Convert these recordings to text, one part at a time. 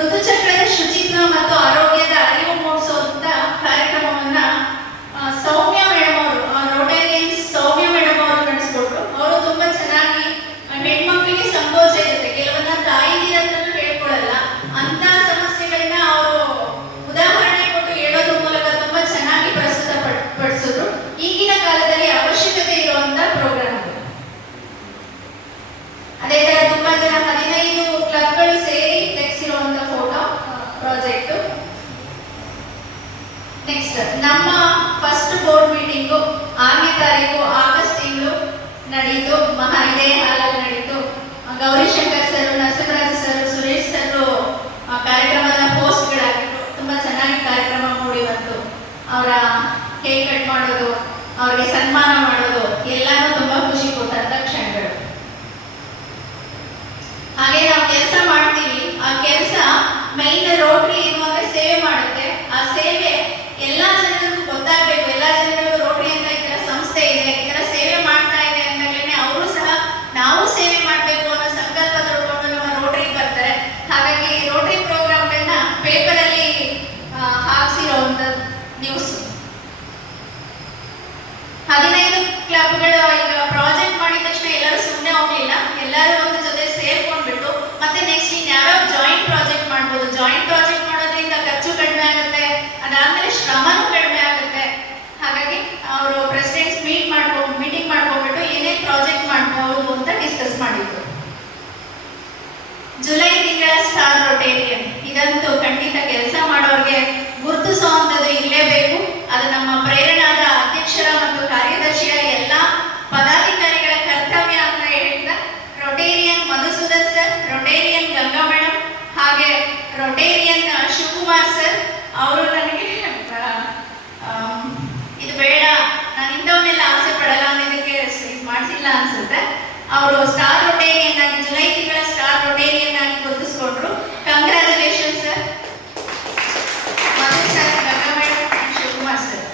ಋತುಚಕ್ರದ ಶುಚಿತ್ವ ಮತ್ತು ಆರೋಗ್ಯದ ಅರಿವು ಮೂಡಿಸುವಂತ ಕಾರ್ಯಕ್ರಮವನ್ನ ಸೌಮ್ಯ ಮೇಡಮ್ ಅವರು, ರೋಟೇರಿಯನ್ ಸೌಮ್ಯ ಮೇಡಮ್ ಅವರು ನಡೆಸಿಕೊಟ್ರು. ಅವರು ತುಂಬಾ ಚೆನ್ನಾಗಿ ಹೆಣ್ಮಕ್ಳಿಗೆ ಸಂಕೋಚ ಇರುತ್ತೆ, ಕೆಲವನ್ನ ತಾಯಿದಿರನ್ನು ಹೇಳ್ಕೊಳಲ್ಲ, ಅಂತ ಸಮಸ್ಯೆಗಳನ್ನ ಅವರು ಉದಾಹರಣೆ ಕೊಟ್ಟು ಹೇಳೋದ್ರ ಮೂಲಕ ತುಂಬಾ ಚೆನ್ನಾಗಿ ಪ್ರಸ್ತುತ ಪಡಿಸಿದ್ರು. ಈಗಿನ ಕಾಲದಲ್ಲಿ ಅವಶ್ಯಕತೆ ಇರುವಂತ ಪ್ರೋಗ್ರಾಮ್. ಅದೇ ತರ ತುಂಬಾ ಜನ 15 ಕ್ಲಬ್ಗಳು ಸೇರಿ ತೆಗೆಸಿರುವಂತ ಫೋಟೋ ಪ್ರಾಜೆಕ್ಟ್. ನೆಕ್ಸ್ಟ್ ನಮ್ಮ ಫಸ್ಟ್ ಬೋರ್ಡ್ ಮೀಟಿಂಗು 6ನೇ ತಾರೀಕು ಆಗಸ್ಟ್ ತಿಂಗಳು ನಡೆಯಿತು. ಇದೇ ಹಾಲಲ್ಲಿ ನಡೆಯಿತು. Gowrishankar sir, Narasimharaj sir, Suresh sir ಕಾರ್ಯಕ್ರಮದ ಹೋಸ್ಟ್ಗಳಾಗಿತ್ತು. ತುಂಬಾ ಚೆನ್ನಾಗಿ ಕಾರ್ಯಕ್ರಮ ಮೂಡಿ ಬಂತು. ಅವರ ಕೇಕ್ ಕಟ್ ಮಾಡೋದು, ಅವರಿಗೆ ಸನ್ಮಾನ ಮಾಡೋದು ಎಲ್ಲಾನು ತುಂಬಾ ಖುಷಿ ಕೊಟ್ಟಂತ ಕ್ಷಣಗಳು. ಹಾಗೆ ನಾವು ಕೆಲಸ ಮಾಡ್ತೀವಿ, ಆ ಕೆಲಸ ಮೈನ್ ರೋಟರಿ ಏನು ಅಂದ್ರೆ ಸೇವೆ ಮಾಡುತ್ತೆ. ಆ ಸೇವೆ ಎಲ್ಲಾ ಜನರಿಗೂ ಗೊತ್ತಾಗಬೇಕು. ಎಲ್ಲಾ ಜನರಿಗೂ ರೋಟರಿ ಅಂತ ಈ ತರ ಸಂಸ್ಥೆ ಇದೆ, ಈ ತರ ಸೇವೆ ಮಾಡ್ತಾ ಇದೆ ಅಂದಾಗಲೇ ಅವರು ಸಹ ನಾವು ಸೇವೆ ಮಾಡಬೇಕು ಅನ್ನೋ ಸಂಕಲ್ಪ ತಗೊಂಡು ನಮ್ಮ ರೋಟರಿಗೆ ಬರ್ತಾರೆ. ಹಾಗಾಗಿ ರೋಟರಿ ಪ್ರೋಗ್ರಾಮ್ಗಳನ್ನ ಪೇಪರ್ ಅಲ್ಲಿ ಹಾಕ್ಸಿರುವಂತ ನ್ಯೂಸ್. 15 ಕ್ಲಬ್ಗಳು ಈಗ ಪ್ರಾಜೆಕ್ಟ್ ಮಾಡಿದ ತಕ್ಷಣ ಎಲ್ಲರೂ ಸುಮ್ಮನೆ ಹೋಗ್ಲಿಲ್ಲ, ಎಲ್ಲರೂ ಒಂದು ಜೊತೆ ಸೇರ್ಕೊಂಡ್ಬಿಟ್ಟು ಮತ್ತೆ ನೆಕ್ಸ್ಟ್ ಇನ್ಯಾವ್ಯಾವ ಜಾಯಿಂಟ್ ಪ್ರಾಜೆಕ್ಟ್ ಮಾಡ್ಬೋದು. ಜಾಯಿಂಟ್ ಪ್ರಾಜೆಕ್ಟ್ ಮಾಡೋದ್ರಿಂದ ಖರ್ಚು ಕಡಿಮೆ ಆಗುತ್ತೆ, ಅದಾದ್ಮೇಲೆ ಶ್ರಮನೂ ಕಡಿಮೆ ಆಗುತ್ತೆ. ಹಾಗಾಗಿ ಅವರು ಪ್ರೆಸಿಡೆಂಟ್ಸ್ ಮೀಟಿಂಗ್ ಮಾಡ್ಕೊಂಡ್ಬಿಟ್ಟು ಏನೇ ಪ್ರಾಜೆಕ್ಟ್ ಮಾಡ್ಬೋದು ಅಂತ ಡಿಸ್ಕಸ್ ಮಾಡಿದ್ರು. ಜುಲೈ ತಿಂಗಳ ಸ್ಟಾರ್ ರೊಟೇರಿಯನ್ ಇದಂತೂ ಖಂಡಿತ ಕೆಲಸ ಮಾಡೋರಿಗೆ ಗುರುತಿಸುವಂಥದ್ದು ಇರಲೇಬೇಕು. ಅದು ನಮ್ಮ ಪ್ರೇರಣಾದ ಅಧ್ಯಕ್ಷರ ಮತ್ತು ಕಾರ್ಯದರ್ಶಿಯ ಎಲ್ಲ ಪದಾಧಿಕಾರಿಗಳ ಕರ್ತವ್ಯ ಅಂತ ಹೇಳಿದ Rotarian Madhusudan sir, Rotarian Ganga madam, ಹಾಗೆ ರೊಟೇರಿಯನ್ ಶಿವಕುಮಾರ್ ಸರ್ ಅವರು ನನಗೆ ಇದು ಬೇಡ, ನಾನು ಇಂಥವನ್ನೆಲ್ಲ ಆಸೆ ಪಡಲ್ಲ ಅನ್ನೋದಕ್ಕೆ ಮಾಡಿಸಿಲ್ಲ ಅನ್ಸುತ್ತೆ. ಅವರು ಸ್ಟಾರ್ ರೊಟೇರಿಯನ್ ಆಗಿ ಜುಲೈ ತಿಂಗಳ ಸ್ಟಾರ್ ರೊಟೇರಿಯನ್ ಆಗಿ ಗುರುತಿಸ್ಕೊಂಡ್ರು. Congratulation sir, Madhu sir, Ganga madam, Shivakumar sir.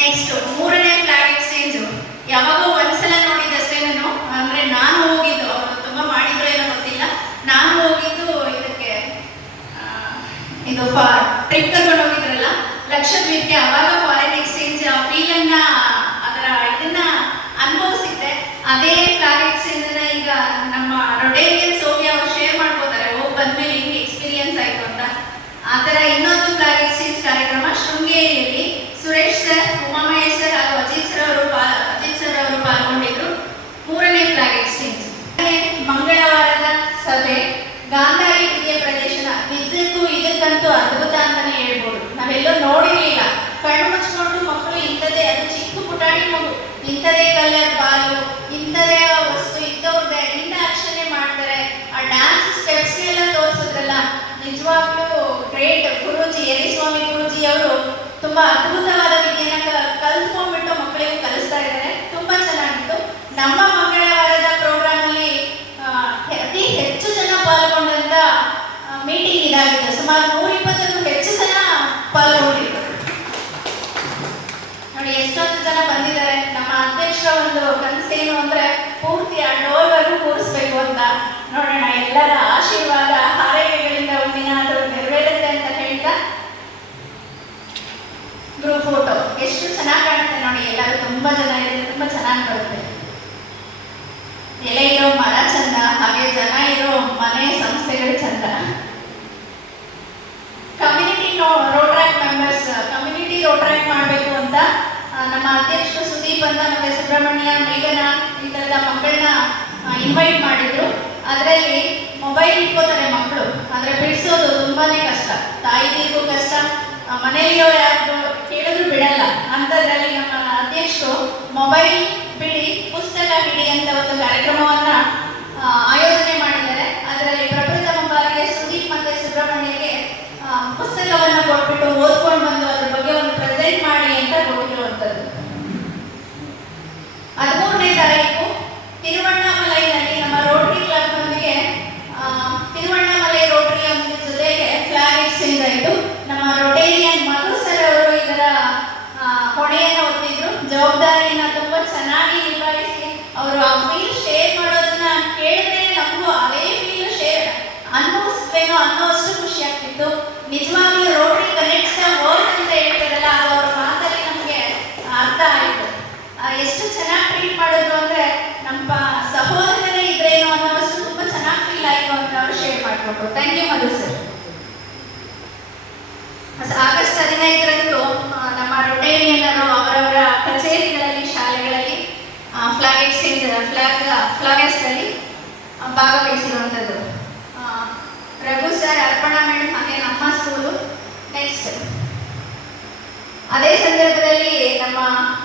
Next 3ನೇ ಫ್ಲಾಗ್ ಎಕ್ಸ್ಚೇಂಜ್ ಯಾವಾಗೋ ಒಂದ್ಸಲ ನೋಡಿದ್ದಷ್ಟೇ ನಾನು, ಅಂದ್ರೆ ನಾನು ಹೋಗಿದ್ದು, ಅವರು ತುಂಬಾ ಮಾಡಿದ್ರು ಏನೋ ಗೊತ್ತಿಲ್ಲ, ನಾನು ಹೋಗಿದ್ದು ಇದಕ್ಕೆ ಇದು ಟ್ರಿಪ್ ಕರ್ಕೊಂಡು ಹೋಗಿದ್ರಲ್ಲ ಲಕ್ಷದ್ವೀಪ್ಗೆ. ಅವಾಗ ಫಾರಿನ್ ಎಕ್ಸ್ಚೇಂಜ್ ಫೀಲ್ ಅನ್ನ ಅದರ ಇದನ್ನ ಅನುಭವಿಸಿದ್ದೆ. ಅದೇ ಫ್ಲಾಗ್ ಎಕ್ಸ್ಚೇಂಜ್ ಈಗ ನಮ್ಮ ರೊಟೇರಿಯನ್ ಸೋಫಿಯಾ ಅವರು ಶೇರ್ ಮಾಡ್ಕೋತಾರೆ, ಹೋಗಿ ಬಂದ್ಮೇಲೆ ಹಿಂಗೆ ಎಕ್ಸ್ಪೀರಿಯನ್ಸ್ ಆಯ್ತು ಅಂತ. ಆ ಥರ ಇನ್ನೊಂದು ಫ್ಲಾಗ್ ಎಕ್ಸ್ಚೇಂಜ್ ಕಾರ್ಯಕ್ರಮ ಶೃಂಗೇರಿಯಲ್ಲಿ ಸುರೇಶ್ ಸರ್, ಉಮಾಮಹೇಶ್ ಸರ್ ಹಾಗೂ ಅಜಿತ್ ಸರ್ ಅವರು ಪಾಲ್ಗೊಂಡಿದ್ರು. 3ನೇ ಫ್ಲಾಗ್ ಎಕ್ಸ್ಚೇಂಜ್. ಮಂಗಳವಾರದ ಸಭೆ ಗಾಂಧಾರಿ ವಿದ್ಯೆ ಪ್ರದರ್ಶನ ನಿಜಕ್ಕೂ ಇದಕ್ಕಂತೂ ಅದ್ಭುತ ಅಂತಾನೆ ಹೇಳ್ಬೋದು. ನಾವೆಲ್ಲೋ ನೋಡಿರ್ಲಿಲ್ಲ, ಕಣ್ಣು ಮುಚ್ಕೊಂಡು ಮಕ್ಕಳು ಇಂಥದೇ, ಅದು ಚಿಕ್ಕ ಪುಟಾಣಿ ಮಗು ಇಂಥದೇ ಕಲರ್ ಬಾಲು, ಇಂಥದೇ ವಸ್ತು, ಇಂಥವ್ರದ್ದೇ ಇಂಥ ಅಕ್ಷರೇ ಮಾಡ್ತಾರೆ. ಆ ಡ್ಯಾನ್ಸ್ ಸ್ಟೆಪ್ಸ್ ಎಲ್ಲ ತೋರಿಸಿದ್ರಲ್ಲ, ನಿಜವಾಗ್ಲೂ ಗ್ರೇಟ್. ಗುರೂಜಿ ಯರಿಸ್ವಾಮಿ ಗುರೂಜಿ ಅವರು ತುಂಬಾ ಅದ್ಭುತವಾದ ವಿದ್ಯೆನ ಕಲ್ತ್ಕೊಂಡ್ಬಿಟ್ಟು ಮಕ್ಕಳಿಗೆ ಕಲಿಸ್ತಾ ಇದ್ದಾರೆ. ತುಂಬಾ ಚೆನ್ನಾಗಿತ್ತು. ನಮ್ಮ ಮಂಗಳವಾರದ ಪ್ರೋಗ್ರಾಮ್ ಅಲ್ಲಿ ಅತಿ ಹೆಚ್ಚು ಜನ ಪಾಲ್ಗೊಂಡಂತ ಮೀಟಿಂಗ್ ಇದಾಗಿದೆ. ಸುಮಾರು 120ಕ್ಕೂ ಹೆಚ್ಚು ಜನ ಪಾಲ್ಗೊಂಡಿದ್ರು. ನೋಡಿ ಎಷ್ಟೊಂದು ಜನ ಬಂದಿದ್ದಾರೆ. ನಮ್ಮ ಅಧ್ಯಕ್ಷರ ಒಂದು ಕನಸೇನು ಅಂದ್ರೆ ಪೂರ್ತಿ ಆ ಡೋರ್ವರೆಗೂ ಕೂರಿಸ್ಬೇಕು ಅಂತ. ನೋಡೋಣ, ಎಲ್ಲರ ಆಶೀರ್ವಾದ ಹಾರೈಕೆಗಳಿಂದ ಒಂದಿನ ಅದು ನೆರವೇರುತ್ತೆ ಅಂತ ಹೇಳ್ತಾ ಗ್ರೂಪ್ ಫೋಟೋ ಎಷ್ಟು ಚೆನ್ನಾಗಿ ಕಾಣುತ್ತೆ ನೋಡಿ. ಎಲ್ಲರೂ ತುಂಬಾ ಜನ ಇದ್ರೆ ತುಂಬಾ ಚೆನ್ನಾಗಿ ಬರುತ್ತೆ. ಎಲೆ ಇರೋ ಮರ ಚಂದ, ಹಾಗೆ ಜನ ಇರೋ ಮನೆ ಸಂಸ್ಥೆಗಳು ಚಂದ. ಕಮ್ಯುನಿಟಿ ರೋಟ್ರಾಕ್ ಮೆಂಬರ್ಸ್ ಕಮ್ಯುನಿಟಿ ರೋಟ್ರಾಕ್ ಮಾಡಬೇಕು ಅಂತ ನಮ್ಮ ಅಧ್ಯಕ್ಷರು ಸುದೀಪ್ ಅಂತ ಮತ್ತೆ ಸುಬ್ರಹ್ಮಣ್ಯ, ಮೇಘನ ಈ ತರದ ಮಕ್ಕಳನ್ನ ಇನ್ವೈಟ್ ಮಾಡಿದ್ರು. ಅದರಲ್ಲಿ ಮೊಬೈಲ್ ಇಟ್ಕೋತಾರೆ ಮಕ್ಕಳು, ಆದ್ರೆ ಬಿಡಿಸೋದು ತುಂಬಾನೇ ಕಷ್ಟ. ತಾಯಿಗೂ ಕಷ್ಟ, ಮನೆಯಲ್ಲಿರೋ ಯಾರು ಕೇಳಿದ್ರು ಬಿಡಲ್ಲ. ಅಂಥದ್ರಲ್ಲಿ ನಮ್ಮ ಅಧ್ಯಕ್ಷರು ಮೊಬೈಲ್ ಬಿಡಿ, ಪುಸ್ತಕ ಬಿಡಿ ಅಂತ ಒಂದು ಕಾರ್ಯಕ್ರಮವನ್ನ ಆಯೋಜನೆ ಮಾಡಿದ್ದಾರೆ. ಅದರಲ್ಲಿ ಪ್ರಪ್ರಥಮ ಬಾರಿಗೆ ಸುದೀಪ್ ಮತ್ತೆ ಸುಬ್ರಹ್ಮಣ್ಯಗೆ ಪುಸ್ತಕವನ್ನು ಕೊಟ್ಬಿಟ್ಟು ಓದ್ಕೊಂಡು ಬಂದು ಅದ್ರ ಬಗ್ಗೆ ಒಂದು ಪ್ರೆಸೆಂಟ್ ಮಾಡಿ ಅಂತ ಕೊಟ್ಟಿರುವಂಥದ್ದು. 13ನೇ ತಾರೀಕು ತಿರುವಣ್ಣಾಮಲೈನಲ್ಲಿ ನಮ್ಮ ರೋಟರಿ ಕ್ಲಬ್ನೊಂದಿಗೆ ತಿರುವಣ್ಣಾಮಲೈ ರೋಟರಿ ಜೊತೆಗೆ ಫ್ಲಾಗ್ ಎಕ್ಸ್ಚೇಂಜ್ ಆಯಿತು. ನಮ್ಮ ರೊಟೇರಿಯನ್ ಮಧು ಸರ್ ಅವರು ಇದರ ಹೊಣೆಯನ್ನು ಹೊತ್ತಿದ್ರು. ಜವಾಬ್ದಾರಿಯನ್ನ ತುಂಬಾ ಚೆನ್ನಾಗಿ ನಿಭಾಯಿಸಿ ಅವರು ಆ ಫೀಲ್ ಶೇರ್ ಮಾಡೋದನ್ನ ಕೇಳಿದ್ರೆ ನಮಗೂ ಅದೇ ಫೀಲ್ ಶೇರ್ ಅನುಭವಿಸ್ಬೇಕು ಮುಗಿಸ್ಬೇಕೋ ಅನ್ನೋಷ್ಟು ಖುಷಿ ಆಗ್ತಿತ್ತು. ನಿಜವಾಗ್ಲೂ ರೋಟರಿ ಕನೆಕ್ಟ್ಸ್ ವರ್ಕ್ ಅಂತ ಹೇಳ್ತಾರಲ್ಲ, ಅದು ಅವ್ರ ಮಾತಲ್ಲಿ ನಮಗೆ ಅರ್ಥ ಆಯಿತು. ಎಷ್ಟು ಚೆನ್ನಾಗಿ ಟ್ರೀಟ್ ಮಾಡಿದ್ರು ಅಂದ್ರೆ ನಮ್ಮ ಸಹೋದರನೇ ಇದ್ರೇನೋ ಅನ್ನೋಷ್ಟು ತುಂಬಾ ಚೆನ್ನಾಗಿ ಫೀಲ್ ಆಯಿತು ಅಂತ ಅವರು ಶೇರ್ ಮಾಡಿಕೊಟ್ರು. Thank you Madhu sir. August 15ರಂದು ನಮ್ಮ ರೊಟೇರಿಯನ್ನರು ಅವರವರ ಕಚೇರಿಗಳಲ್ಲಿ, ಶಾಲೆಗಳಲ್ಲಿ ಫ್ಲಾಗ್ ಎಕ್ಸ್ಚೇಂಜ್ ಫ್ಲಾಗ್ ಅಲ್ಲಿ ಭಾಗವಹಿಸಿರುವಂಥದ್ದು. ರಘು ಸರ್, ಅರ್ಪಣಾ ಮೇಡಮ್, ಹಾಗೆ ನಮ್ಮ ಸ್ಕೂಲು. ನೆಕ್ಸ್ಟ್ ಅದೇ ಸಂದರ್ಭದಲ್ಲಿ ನಮ್ಮ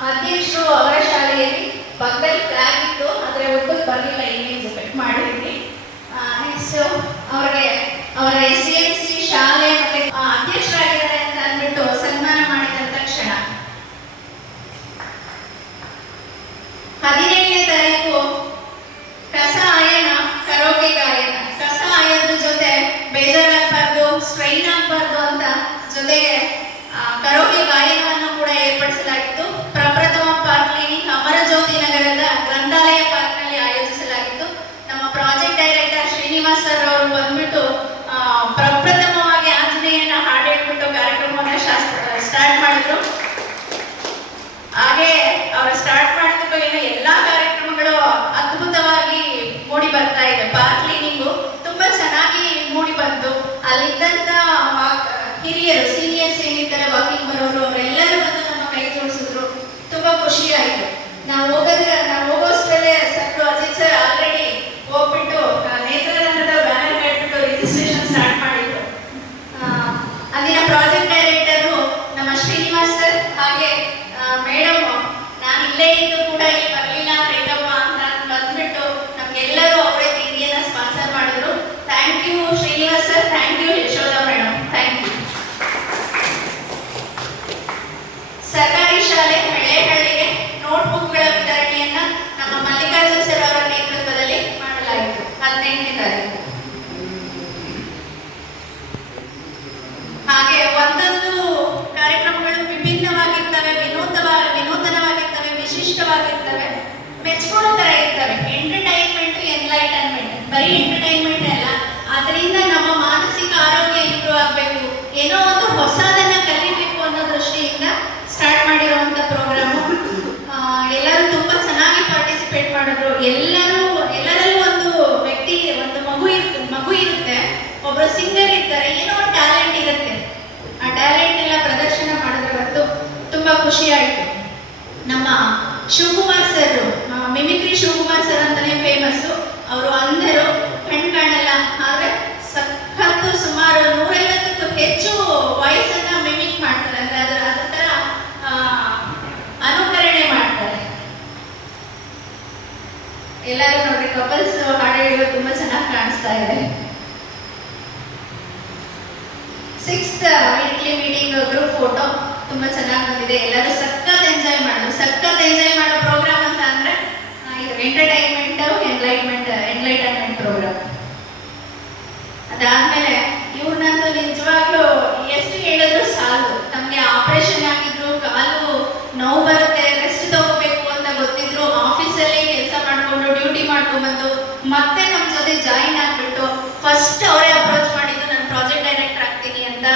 ಅಧ್ಯಕ್ಷರು ಅವರ ಶಾಲೆಯಲ್ಲಿ ಪಕ್ಕದಲ್ಲಿ ಫ್ಲಾಗ್ ಇತ್ತು, ಆದರೆ ಉದ್ದಕ್ಕೆ ಬರಲಿಲ್ಲ, ಇಮೇಜ್ ಕಟ್ ಮಾಡಿದ್ವಿ. ನೆಕ್ಸ್ಟ್ ಅವರಿಗೆ ಅವರ SDMC ಶಾಲೆ ಮತ್ತೆ ಅಧ್ಯಕ್ಷರಾಗಿದ್ದಾರೆ ಅಂತ ಅಂದ್ಬಿಟ್ಟು ಸನ್ಮಾನ ಮಾಡಿದ ತಕ್ಷಣ 17ನೇ ತಾರೀಕು ಕಸ ಆಯನ, ಕರೋಕೆ ಗಾಯನ. ಕಸ ಆಯೋದ್ರ ಜೊತೆ ಬೇಜಾರಾಗಬಾರ್ದು, ಸ್ಟ್ರೈನ್ ಆಗಬಾರ್ದು ಅಂತ ಜೊತೆಗೆ ಕರೋಕೆ ಗಾಯನವನ್ನು ಕೂಡ ಏರ್ಪಡಿಸಲಾಗಿತ್ತು. ಪ್ರಪ್ರಥಮ ಪಾರ್ಕ್ ಕ್ಲಿನಿಕ್ ಅಮರಜ್ಯೋತಿ ನಗರದ ಗ್ರಂಥಾಲಯ ಪಾರ್ಕ್ನಲ್ಲಿ ಆಯೋಜಿಸಲಾಗಿತ್ತು. ನಮ್ಮ ಪ್ರಾಜೆಕ್ಟ್ ಡೈರೆಕ್ಟರ್ ಶ್ರೀನಿವಾಸ್ ಸರ್ ಅವರು ಬಂದ್ಬಿಟ್ಟು ಪ್ರಪ್ರಥಮವಾಗಿ ಆಂಜನೇಯನ ಹಾಡು ಹೇಳ್ಬಿಟ್ಟು ಕಾರ್ಯಕ್ರಮವನ್ನು ಸ್ಟಾರ್ಟ್ ಮಾಡಿದ್ರು. ಹಾಗೆ ಅವರು ಸ್ಟಾರ್ಟ್ ಮಾಡಿದ ಎಲ್ಲಾ ಕಾರ್ಯಕ್ರಮಗಳು ಅದ್ಭುತವಾಗಿ ಮೂಡಿ ಬರ್ತಾ ಇದೆ. ಪಾರ್ಕ್ ಕ್ಲೀನಿಂಗು ತುಂಬಾ ಚೆನ್ನಾಗಿ ಮೂಡಿ ಬಂತು. ಅಲ್ಲಿದ್ದಂತ ಹಿರಿಯರು, ಸೀನಿಯರ್ಸ್ ಏನಿದ್ದಾರೆ ವಾಕಿಂಗ್ ಬರೋರು, ಅವರೆಲ್ಲರೂ ಬಂದು ನಮ್ಮ ಕೈ ಜೋಡಿಸಿದ್ರು. ತುಂಬಾ ಖುಷಿ ಆಯಿತು. ನಾವು ಹೋಗೋಷ್ಟರಲ್ಲೇ ಸರ್ ಅಜಿತ್ ಸರ್ ಆಲ್ರೆಡಿ ಹೋಗ್ಬಿಟ್ಟು ನೇತ್ರದಾನದ ಬ್ಯಾನರ್ ಕಟ್ಬಿಟ್ಟು ರಿಜಿಸ್ಟ್ರೇಷನ್ ಸ್ಟಾರ್ಟ್ ಮಾಡಿದ್ರು. ಅಂದಿನ ಪ್ರಾಜೆಕ್ಟ್ ಡೈರೆಕ್ಟರು ನಮ್ಮ ಶ್ರೀನಿವಾಸ್ ಸರ್ ಹಾಗೆ ಮೇಡಮ್, ನಾನು ಇಲ್ಲೇ ಇದ್ದು ಕೂಡ ಇಲ್ಲಿ ಬರಲಿಲ್ಲ ರೇಖಪ್ಪ ಅಂತ ಬಂದ್ಬಿಟ್ಟು ನಮ್ಗೆಲ್ಲರೂ ಅವರೇ ತಿಂಡಿಯನ್ನ ಸ್ಪಾನ್ಸರ್ ಮಾಡಿದ್ರು. Thank you Srinivas sir, thank you Yashoda madam, thank you. ಸರ್ಕಾರಿ ಶಾಲೆ ಮೆಳೆಹಳ್ಳಿಗೆ ನೋಟ್ಬುಕ್ಗಳ ವಿತರಣೆಯನ್ನ ನಮ್ಮ ಮಲ್ಲಿಕಾರ್ಜುನ್ ಸರ್ ಅವರ ನೇತೃತ್ವದಲ್ಲಿ ಮಾಡಲಾಯಿತು 18ನೇ ತಾರೀಕು. ಹಾಗೆ ಒಂದೊಂದು ಕಾರ್ಯಕ್ರಮಗಳು ವಿಭಿನ್ನವಾಗಿರ್ತವೆ, ವಿನೂತನವಾಗಿರ್ತವೆ, ವಿಶಿಷ್ಟವಾಗಿರ್ತವೆ, ಮೆಚ್ಕೊಳ್ಳೋ ತರ ಇರ್ತವೆ. ಎಂಟರ್ಟೈನ್ಮೆಂಟ್, ಎನ್ಲೈಟನ್ಮೆಂಟ್, ಬರೀ ಎಂಟರ್ಟೈನ್ಮೆಂಟ್ ಅಲ್ಲ, ಅದರಿಂದ ನಮ್ಮ ಮಾನಸಿಕ ಆರೋಗ್ಯ ಇಂಪ್ರೂವ್ ಆಗಬೇಕು, ಏನೋ ಒಂದು ಹೊಸದನ್ನ ಕಲಿಬೇಕು ಅನ್ನೋ ದೃಷ್ಟಿಯಿಂದ ಸ್ಟಾರ್ಟ್ ಮಾಡಿರುವಂತ ಪ್ರೋಗ್ರಾಮು. ಎಲ್ಲರೂ ತುಂಬಾ ಚೆನ್ನಾಗಿ ಪಾರ್ಟಿಸಿಪೇಟ್ ಮಾಡಿದ್ರು. ಎಲ್ಲರಲ್ಲೂ ಒಂದು ವ್ಯಕ್ತಿ, ಒಂದು ಮಗು ಇರುತ್ತೆ, ಒಬ್ರು ಸಿಂಗರ್ ಇರ್ತಾರೆ, ಏನೋ ಒಂದು ಟ್ಯಾಲೆಂಟ್ ಇರುತ್ತೆ. ಆ ಟ್ಯಾಲೆಂಟ್ ಎಲ್ಲ ಪ್ರದರ್ಶನ ಮಾಡಿದ್ರು. ತುಂಬಾ ಖುಷಿ ಆಯ್ತು. ನಮ್ಮ Shivakumar sir, mimicry Shivakumar sir ಅಂತಾನೆ ಫೇಮಸ್. ಅವರು ಅಂದರು, ಕಣ್ ಕಾಣಲ್ಲ, ಆದ್ರೆ ಸಖತ್ತು ಸುಮಾರು 150ಕ್ಕೂ ಹೆಚ್ಚು ವಾಯ್ಸ್ ಅನ್ನ ಮಿಮಿಕ್ ಮಾಡ್ತಾರೆ, ಅಂದ್ರೆ ಅದ್ರ ತರ ಅನುಕರಣೆ ಮಾಡ್ತಾರೆ. ಎಲ್ಲರೂ ನೋಡ್ರಿ, ಕಪಲ್ಸ್ ಹಾಡು ಹೇಳೋದು ತುಂಬಾ ಚೆನ್ನಾಗಿ ಕಾಣಿಸ್ತಾ ಇದೆ. 6th weekly meeting group photo ತುಂಬಾ ಚೆನ್ನಾಗಿ ಬಂದಿದೆ. ಎಲ್ಲರೂ ಸಖತ್ ಎಂಜಾಯ್ ಮಾಡೋ ಪ್ರೋಗ್ರಾಮ್ ಅಂತ ಅಂದ್ರೆ ಇದು ಎಂಟರ್ಟೈನ್ಮೆಂಟ್, ಎನ್ಲೈಟನ್ಮೆಂಟ್ ಪ್ರೋಗ್ರಾಮ್. ಅದಾದ್ಮೇಲೆ ಇವ್ರನ್ನಂತೂ ನಿಜವಾಗ್ಲೂ ಎಷ್ಟು ಹೇಳಿದ್ರು ಸಾಲದು. ತಮಗೆ ಆಪರೇಷನ್ ಆಗಿದ್ರು, ಕಾಲು ನೋವು ಬರುತ್ತೆ, ರೆಸ್ಟ್ ತಗೋಬೇಕು ಅಂತ ಗೊತ್ತಿದ್ರು, ಆಫೀಸಲ್ಲಿ ಕೆಲಸ ಮಾಡ್ಕೊಂಡು ಡ್ಯೂಟಿ ಮಾಡ್ಕೊಂಡ್ಬಂದು ಮತ್ತೆ ನಮ್ಮ ಜೊತೆ ಜಾಯಿನ್ ಆಗ್ಬಿಟ್ಟು ಫಸ್ಟ್ ಅವರೇ ಅಪ್ರೋಚ್ ಮಾಡಿದ್ದು, ನಾನು ಪ್ರಾಜೆಕ್ಟ್ ಡೈರೆಕ್ಟರ್ ಆಗ್ತೀನಿ ಅಂತ.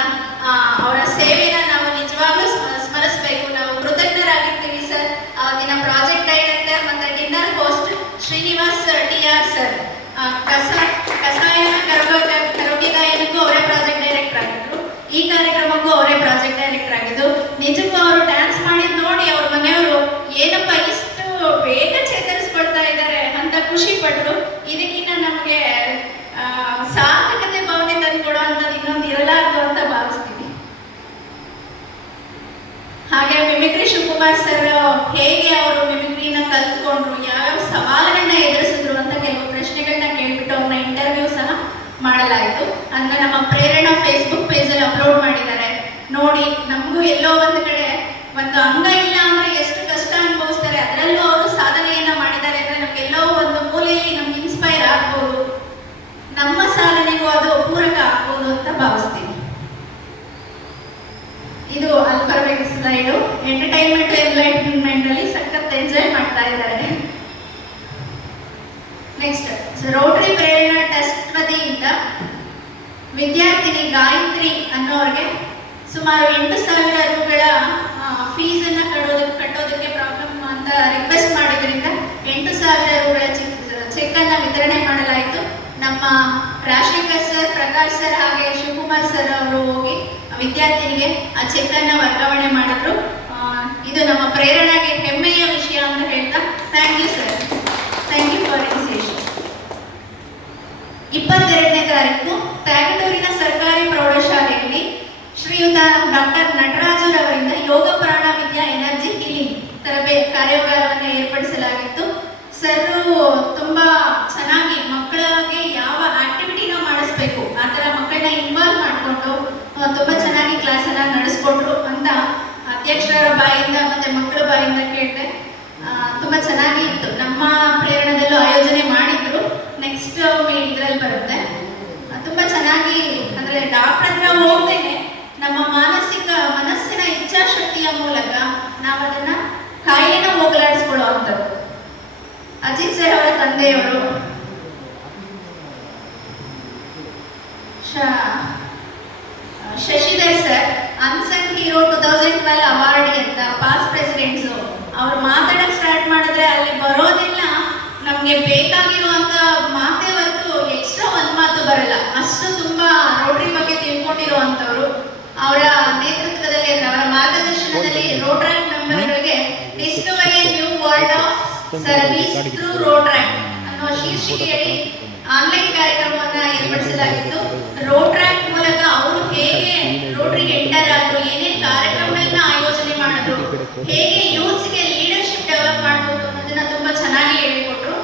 ಅವರ ಸೇವೆನ ನಾವು ನಿಜವಾಗ್ಲೂ ಸ್ಮರಿಸಬೇಕು. ನಾವು ಕೃತಜ್ಞರಾಗಿರ್ತೀವಿ ಸರ್. ದಿನ ಪ್ರಾಜೆಕ್ಟ್ ಡೈರೆಕ್ಟರ್ ಮತ್ತೆ dinner host Srinivas TR sir. ಕಸಾಯನ ಕರೋಕೆ ಗಾಯನಕ್ಕೂ ಅವರೇ ಪ್ರಾಜೆಕ್ಟ್ ಡೈರೆಕ್ಟರ್ ಆಗಿದ್ರು, ಈ ಕಾರ್ಯಕ್ರಮಕ್ಕೂ ಅವರೇ ಪ್ರಾಜೆಕ್ಟ್ ಡೈರೆಕ್ಟರ್ ಆಗಿದ್ದು. ನಿಜಕ್ಕೂ ಅವರು ಡ್ಯಾನ್ಸ್ ಮಾಡಿದ್ ನೋಡಿ ಅವ್ರ ಮನೆಯವರು ಏನಪ್ಪ ಇಷ್ಟು ಬೇಗ ಚೇತರಿಸ್ಕೊಳ್ತಾ ಇದ್ದಾರೆ ಅಂತ ಖುಷಿ ಪಟ್ರು. ಇದಕ್ಕಿಂತ ನಮಗೆ ಸಾರ್ಥಕತೆ ಭಾವನೆ ತಂದುಕೊಡುವಂಥದ್ದು ಇನ್ನೊಂದು ಇರಲಾರ್ದು ಅಂತ ಭಾವಿಸ್ತೀನಿ. ಹಾಗೆ ಮಿಮಿಕ್ರಿ ಶಿವಕುಮಾರ್ ಸರ್ ಹೇಗೆ ಅವರು ಮಿಮಿಕ್ರಿನ ಕಲ್ತ್ಕೊಂಡ್ರು, ಯಾವ್ಯಾವ ಸವಾಲುಗಳನ್ನ ಎದುರಿಸಿದ್ರು ಅಂತ ಕೆಲವು ಪ್ರಶ್ನೆಗಳನ್ನ ಕೇಳ್ಬಿಟ್ಟು ಅವ್ರನ್ನ ಇಂಟರ್ವ್ಯೂ ಸಹ ಮಾಡಲಾಯಿತು. ಅದನ್ನ ನಮ್ಮ ಪ್ರೇರಣಾ ಫೇಸ್ಬುಕ್ ಪೇಜಲ್ಲಿ ಅಪ್ಲೋಡ್ ಮಾಡಿದ್ದಾರೆ. ನೋಡಿ, ನಮಗೂ ಎಲ್ಲೋ ಒಂದು ಕಡೆ ಒಂದು ಅಂಗ ಇಲ್ಲ ಅಂದ್ರೆ ಎಷ್ಟು ಕಷ್ಟ ಅನುಭವಿಸ್ತಾರೆ, ಅದರಲ್ಲೂ ಅವರು ಸಾಧನೆಯನ್ನ ಮಾಡಿದ್ದಾರೆ ಅಂದ್ರೆ ನಮ್ಗೆಲ್ಲೋ ಒಂದು ಮೂಲೆಯಲ್ಲಿ ನಮ್ಗೆ ಇನ್ಸ್ಪೈರ್ ಆಗ್ಬೋದು, ನಮ್ಮ ಸಾಧನೆಗೂ ಅದು ಪೂರಕ ಆಗ್ಬೋದು ಅಂತ ಭಾವಿಸ್ತೀನಿ. ಇದು ಅಲ್ಲಿ ಬರಬೇಕು ಸ್ಲೈಡು. ಎಂಟರ್ಟೈನ್ಮೆಂಟ್, ಎನ್ಲೈಟನ್ಮೆಂಟ್ ಅಲ್ಲಿ ಸಖತ್ ಎಂಜಾಯ್ ಮಾಡ್ತಾ ಇದ್ದಾರೆ. ನೆಕ್ಸ್ಟ್ ರೋಟರಿ ಪ್ರೇರಣಾ ಟ್ರಸ್ಟ್ ವತಿಯಿಂದ ವಿದ್ಯಾರ್ಥಿನಿ ಗಾಯತ್ರಿ ಅನ್ನೋರಿಗೆ ಸುಮಾರು 8,000 ರೂಗಳ ಫೀಸನ್ನು ಕಟ್ಟೋದಕ್ಕೆ ಪ್ರಾಬ್ಲಮ್ ಅಂತ ರಿಕ್ವೆಸ್ಟ್ ಮಾಡಿದ್ರಿಂದ 8,000 ರೂಗಳ ಚೆಕ್ಕನ್ನು ವಿತರಣೆ ಮಾಡಲಾಯಿತು. ನಮ್ಮ ರಾಜಶೇಖರ್ ಸರ್, ಪ್ರಕಾಶ್ ಸರ್ ಹಾಗೆ ಶಿವಕುಮಾರ್ ಸರ್ ಅವರು ಹೋಗಿ ವಿದ್ಯಾರ್ಥಿನಿಗೆ ಆ ಚೆಕ್ಕನ್ನು ವರ್ಗಾವಣೆ ಮಾಡಿದ್ರು. ಇದು ನಮ್ಮ ಪ್ರೇರಣೆಗೆ ಹೆಮ್ಮೆಯ ವಿಷಯ ಅಂತ ಹೇಳ್ತಾ thank you sir, thank you for initiation. 22ನೇ ತಾರೀಕು ತ್ಯಾಗಟೂರಿನ ಸರ್ಕಾರಿ ಪ್ರೌಢಶಾಲೆಯಲ್ಲಿ ಶ್ರೀಯುತ ಡಾಕ್ಟರ್ ನಟರಾಜರವರಿಂದ ಯೋಗ ಪ್ರಾಣ ವಿದ್ಯಾ ಎನರ್ಜಿ ಹೀಲಿಂಗ್ ಕಾರ್ಯಾಗಾರವನ್ನು ಏರ್ಪಡಿಸಲಾಗಿತ್ತು. ಸರ್ ತುಂಬಾ ಚೆನ್ನಾಗಿ ಮಕ್ಕಳಿಗೆ ಯಾವ ಆಕ್ಟಿವಿಟಿನ ಮಾಡಿಸ್ಬೇಕು ಆ ಥರ ಮಕ್ಕಳನ್ನ ಇನ್ವಾಲ್ವ್ ಮಾಡಿಕೊಂಡು ತುಂಬಾ ಚೆನ್ನಾಗಿ ಕ್ಲಾಸನ್ನು ನಡೆಸ್ಕೊಟ್ರು ಅಂತ ಅಧ್ಯಕ್ಷರ ಬಾಯಿಂದ ಮತ್ತೆ ಮಕ್ಕಳ ಬಾಯಿಂದ ಕೇಳಿದೆ. ತುಂಬಾ ಚೆನ್ನಾಗಿ ಇತ್ತು. ನಮ್ಮ ಪ್ರೇರಣೆದಲ್ಲೂ ಆಯೋಜನೆ ಮಾಡಿದ್ರು. ನೆಕ್ಸ್ಟ್ ಇದರಲ್ಲಿ ಬರುತ್ತೆ. ತುಂಬಾ ಚೆನ್ನಾಗಿ ಅಂದ್ರೆ ಡಾಕ್ಟರ್ ಹತ್ರ ಹೋಗ್ತೇನೆ ನಮ್ಮ ಮನಸ್ಸಿನ ಇಚ್ಛಾಶಕ್ತಿಯ ಮೂಲಕ ನಾವು ಅದನ್ನ ಕಾಯಿಲೆನ ಹೋಗಲಾಡಿಸ್ಕೊಳ್ಳೋ ಅಂಥದ್ದು. ಅಜಿತ್ ಸರ್ ಅವರ ತಂದೆಯವರು Shashidhar sir unsung hero 2012 award ಅಂತ ಪಾಸ್ಟ್ ಪ್ರೆಸಿಡೆಂಟ್ಸು ಅವ್ರು ಮಾತಾಡಕ್ ಸ್ಟಾರ್ಟ್ ಮಾಡಿದ್ರೆ ಅಲ್ಲಿ ಬರೋದಿಲ್ಲ ನಮ್ಗೆ ಬೇಕಾಗಿರುವಂತ ಮಾತೇ ಹೊರತು ಎಕ್ಸ್ಟ್ರಾ ಒಂದ್ ಮಾತು ಬರಲ್ಲ. ಅಷ್ಟು ತುಂಬಾ ರೋಟರಿ ಬಗ್ಗೆ ತಿಳ್ಕೊಂಡಿರುವಂತವ್ರು. ಅವರ ನೇತೃತ್ವದಲ್ಲಿ ಅವರ ಮಾರ್ಗದರ್ಶನದಲ್ಲಿ ರೋಟ್ರಾಕ್ಟ್ ಮೆಂಬರ್ಗಳಿಗೆ discovery new world of service through Rotaract ಅನ್ನೋ ಶೀರ್ಷಿಕೆಯಡಿ ಆನ್ಲೈನ್ ಕಾರ್ಯಕ್ರಮವನ್ನ ಏರ್ಪಡಿಸಲಾಗಿತ್ತು. ರೋಟ್ರಾಕ್ಟ್ ಮೂಲಕ ಅವರು ಹೇಗೆ ರೋಟರಿಗೆ ಎಂಟರ್ ಆದ್ರು, ಏನೇನು ಕಾರ್ಯಕ್ರಮಗಳನ್ನ ಆಯೋಜನೆ ಮಾಡಿದ್ರು, ಹೇಗೆ ಯೂತ್ಸ್ಗೆ ಲೀಡರ್ಶಿಪ್ ಡೆವಲಪ್ ಮಾಡಬಹುದು ಅನ್ನೋದನ್ನ ತುಂಬಾ ಚೆನ್ನಾಗಿ ಹೇಳಿಕೊಟ್ರು.